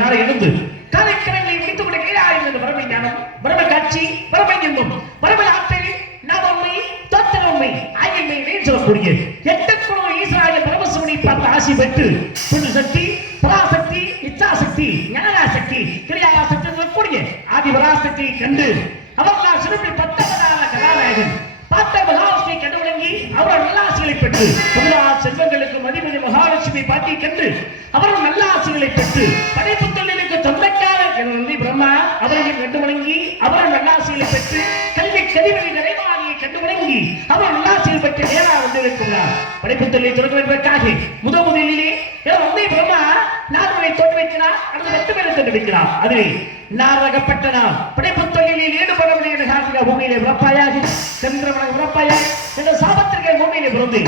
அதிகாலை எழுந்து காலைக்கிழமை முடித்துக் கொண்டு கீழாயிருந்தது வரமை ஞானம், வரமை காட்சி, வரமை இன்பம், வரமை ஆற்றல், நவமை, தத்துவமை ஆகியவை சொல்லக்கூடிய 8 குணம் ஈஸ்வராய பரமசிவனை பார்த்து ஆசி பெற்று புண்ணு சக்தி, பராசக்தி, இச்சாசக்தி, ஞானாசக்தி, கிரியாசக்தி சொல்லக்கூடிய ஆதி பராசக்தியை கண்டு அவர்களால் சிறப்பில் 10 கதாநாயகன் பார்த்த மகாலட்சுமி கண்டு வழங்கி அவர்கள் நல்லாசிகளை பெற்று செல்வங்களுக்கும் அதிபதி மகாலட்சுமி பாட்டி கண்டு அவர்கள் நல்லாசிகளை பெற்று படைப்பு தொழிலுக்கு சொந்தக்காரர் என்று பிரம்மா அவர்கள் கண்டு வழங்கி அவர்கள் நல்லாசிகளை பெற்று கல்வி கதிபதி நிறைவாணியை கண்டு வழங்கி அவர்கள் நல்லாசிகள் பெற்று நேரா வந்திருக்கிறார். படைப்பு தொழிலை தொடங்குவதற்காக முதலிலே வந்தே பிரம்மா நார்மலை தோற்று வைக்கிறார், அடுத்து 10 பேரை தோற்று வைக்கிறார். அதிலே நாரகப்பட்டனா படைப்பு தொழிலில் ஈடுபடவில்லை என்ற காரணத்திற்கு பூமியிலே பிறப்பாயாக சந்திரமணம் பிறப்பாயாக என்ற சாபத்திற்கு பூமியிலே பிறந்து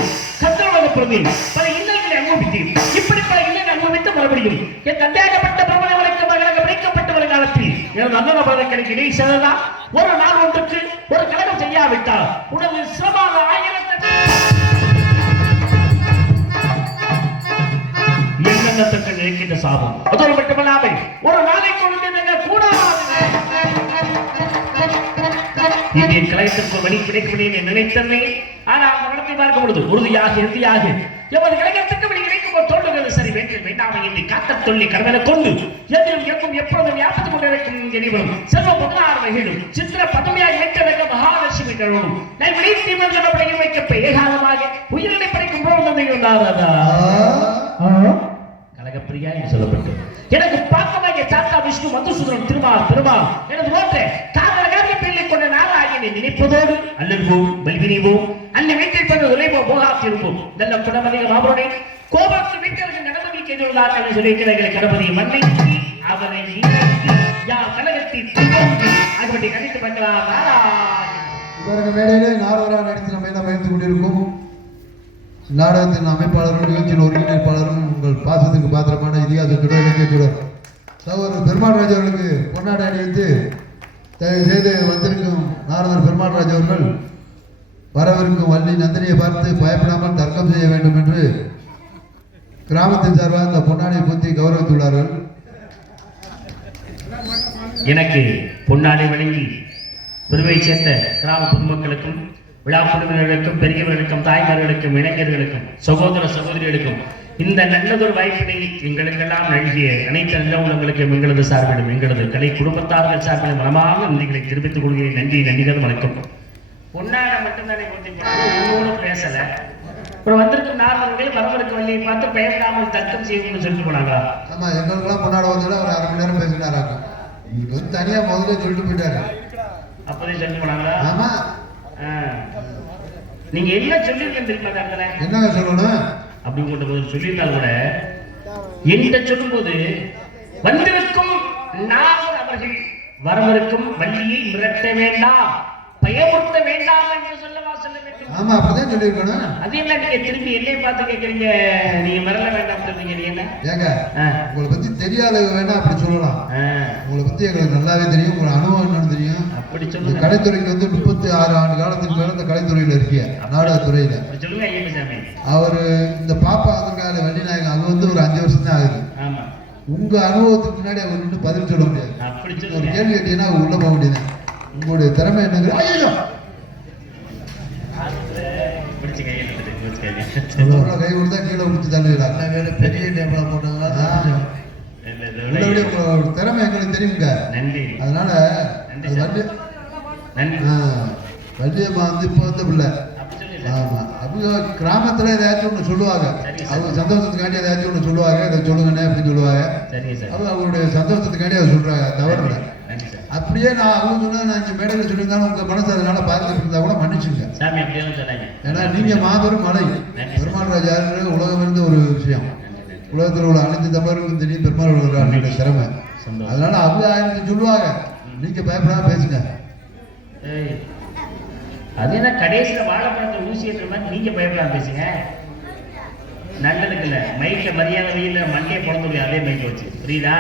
சந்திரமண பிறந்து பல இன்னல்களை அனுபவித்தேன். இப்படி பல இன்னல்களை அனுபவித்து மறுபடியும் என் தந்தையாகப்பட்ட பிரபலங்களுக்கு மகளாக பிடிக்கப்பட்ட ஒரு காலத்தில் எனது அண்ணன பதக்கடைக்கு இணை செல்லலாம். ஒரு நாள் ஒன்றுக்கு ஒரு கழகம் செய்யாவிட்டால் உனது சிரமமான 1000 என்னென்னத்தக்க நினைக்கின்ற சாபம். அதோடு மட்டுமல்லாமல் ஒரு நாளைக்கு இந்தியன் கலையத்திற்கு வழி கிடைக்கும் நினைத்தனை. ஆனால் அந்த நடத்தை பார்க்கும் பொழுது உறுதியாக இறுதியாக எமது கலைஞத்துக்கு வழி கிடைக்கும் தோன்றுகிறது. சரி வேண்டிய வேண்டாமை என்று காத்த தொல்லி கடவுளை கொண்டு எதிரும் எங்கும் எப்பொழுதும் வியாபித்துக் கொண்டிருக்கும் எரிவரும் செல்வ 16 வகையிலும் சித்திர பதவியாக வைக்க மகாலட்சுமி கழுவும் நான் விளைத்தி மன்றப்படையில் வைக்கப்ப ஏகாலமாக உயிரினை படைக்கும் போது கலகப்பிரியா என்று சொல்லப்பட்டு எனக்கு பாக்கமாக சாத்தா விஷ்ணு மதுசூதரன் திருமால் பெருமாள் எனது போன்ற காரணமாக பிள்ளை கொண்ட நாராயணனை நினைப்பதோடு அல்லல்வோம் பல்வினிவோம் அன்னை வீட்டில் உரைவோ போகாத்திருப்போம் நல்ல குணமதிக மாபுரனை கோபத்து வீட்டிற்கு நடவடிக்கை எதிர்த்தார்கள் சொல்லியிருக்கிற கணபதி மண்ணை அவனை யார் கழகத்தில் ஆகியவற்றை கணித்து பார்க்கலாம். நாராயணன் மேடையிலே நாரதராக நடித்து நம்ம என்ன பயந்து கொண்டிருக்கோம். நாடகத்தின் அமைப்பாளரும் நிகழ்ச்சியின் ஒருங்கிணைப்பாளரும் உங்கள் பாசத்துக்கு பாத்திரமான இதிகாசத்துடன் இலக்கியத்துடன் சகோதரர் பெருமாள்ராஜ் அவர்களுக்கு பொன்னாடை அணிவித்து தயவு செய்து வந்திருக்கும் நாரதர் பெருமாள்ராஜ் அவர்கள் வரவிருக்கும் வள்ளி நந்தினியை பார்த்து பயப்படாமல் தர்க்கம் செய்ய வேண்டும் என்று கிராமத்தின் சார்பாக இந்த பொன்னாடையை பற்றி கௌரவித்துள்ளார்கள். எனக்கு பொன்னாடை வழங்கி பெருமை சேர்ந்த கிராம பொதுமக்களுக்கும் விழா குழுவினர்களுக்கும் பெரியவர்களுக்கும் தாய்மார்களுக்கும் இளைஞர்களுக்கும் சகோதர சகோதரிகளுக்கும் இந்த நல்லதொரு வாய்ப்பினை எங்களுக்கெல்லாம் நல்கிய அனைத்து நல்ல உள்ளங்களுக்கும் எங்களது சார்பிலும் எங்களது கலை குடும்பத்தார்கள் சார்பிலும் மனமாக நன்றிகளை தெரிவித்துக் கொள்கிறேன். நன்றி நன்றிகள் வணக்கம். பொன்னாடை மட்டும்தானே ஒன்றும் பேசல. அப்புறம் வந்திருக்கும் நார்மல்கள் வரவருக்கு வழியை பார்த்து பயப்படாமல் தர்க்கம் செய்யணும்னு சொல்லிட்டு போனாங்களா? ஆமா, எங்களுக்கெல்லாம் பொன்னாடை வந்தாலும் ஒரு 1/2 மணி நேரம் பேசினாராங்க. இங்க வந்து தனியா முதல்ல சொல்லிட்டு போயிட்டாரு. அப்போதே சொல்லிட்டு போனாங்களா? ஆமா. நீங்க என்ன சொல்லிருக்கேன் தெரியுமா? என்ன சொல்லணும் அப்படிங்கிற போது சொல்லியிருந்தால் கூட என்கிட்ட சொல்லும் போது வந்திருக்கும் நாங்கள் அவர்கள் வரவிருக்கும் வள்ளியை மிரட்ட வேண்டாம், பயமுறுத்த வேண்டாம் என்று சொல்லவா சொல்ல வேண்டும்? ஆமா, அப்படிதான் சொல்லிருக்கணும். அது என்ன நீங்க திரும்பி என்னை பார்த்து கேட்கறீங்க? நீங்க மிரள வேண்டாம் சொல்றீங்க. என்ன ஏங்க, உங்களை பத்தி தெரியாத வேணா அப்படி சொல்லலாம். உங்களை பத்தி எங்களுக்கு நல்லாவே தெரியும், உங்களை அனுபவம் என்னன்னு தெரியும். அப்படி சொல்லுங்க. கலைத்துறைக்கு வந்து 36 ஆண்டு காலத்துக்கு மேல இந்த கலைத்துறையில இருக்கிய நாடகத்துறையில சொல்லுங்க ஐயசாமி. அவரு இந்த பாப்பா அதற்காக வள்ளி நாயகம் அது வந்து ஒரு 5 வருஷம் தான் ஆகுது. உங்க அனுபவத்துக்கு முன்னாடி அவர் நின்று பதில் சொல்ல முடியாது. ஒரு கேள்வி கேட்டீங்கன்னா உள்ள போக முடியாது. உங்களுடைய திறமை என்னங்கிற கை கொடுத்தா கீழே குடிச்சு தள்ளுவீங்களா? பெரிய டேபிளா போட்டாங்களா? திறமை எங்களுக்கு தெரியுங்க. அதனால வள்ளியம்மா வந்து இப்போ வந்து பிள்ளை. ஆமா, அவங்க கிராமத்துல ஏதாச்சும் ஒண்ணு சொல்லுவாங்க. அவங்க சந்தோஷத்துக்காண்டி ஏதாச்சும் ஒண்ணு சொல்லுவாங்க. இதை சொல்லுங்கண்ணே அப்படின்னு சொல்லுவாங்க. அவங்க அவங்களுடைய சந்தோஷத்துக்காண்டி அதை சொல்றாங்க, தவறு இல்லை. அப்படியே நான் அவங்க சொன்னா நான் இங்க மேடையில சொல்லியிருந்தாலும் உங்க மனசு அதனால பார்த்துட்டு இருந்தா கூட மன்னிச்சுங்க. ஏன்னா நீங்க மாபெரும் மலை. பெருமாள்ராஜ் யாரு உலகம் இருந்த ஒரு விஷயம். உலகத்தில் உள்ள அனைத்து தமிழர்களுக்கும் தெரியும் பெருமாள் திறமை. அதனால அவங்க 1000 சொல்லுவாங்க, நீங்க பயப்படாம பேசுங்க. அது என்ன கடைசியில வாழைப்பழத்தை ஊசி ஏற்ற மாதிரி நீங்க பயப்படாம பேசுங்க. நல்லதுக்கு இல்ல மைக்க மரியாதை வெயில மண்டையை பிறந்து அதே மைக்க வச்சு புரியுதா?